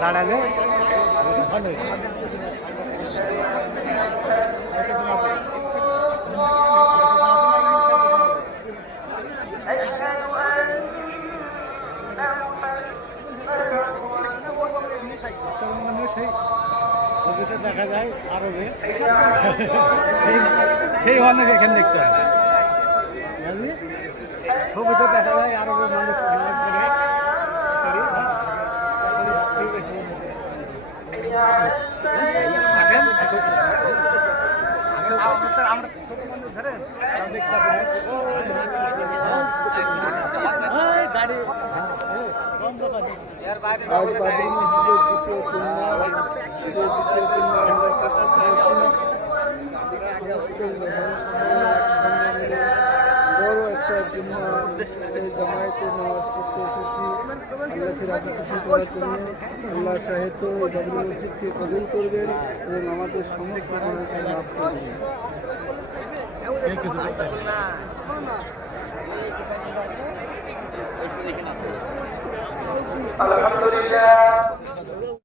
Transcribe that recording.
দাঁড়ালে ভালো। সেই ছবিতে দেখা যায় আরবে সেই অনেক এখানে দেখতে হবে। ছবিতে দেখা যায় আরবে মানুষ আজ বাবরি মসজিদের দ্বিতীয় চিহ্ন, সেই দ্বিতীয় চিহ্ন আমাদের কাছে পেয়েছি। সমস্ত একসঙ্গে মিলে বড় একটা চিহ্ন সেই জামায়াতে নামাজ পড়তে এসেছি আল্লাহকে রাজি খুশি করার জন্য। আল্লাহ চাহে তো বাবরি মসজিদকে কবুল করবেন এবং আমাদের সমস্ত গুণাকে লাভ করবেন। আলহামদুলিল্লাহ।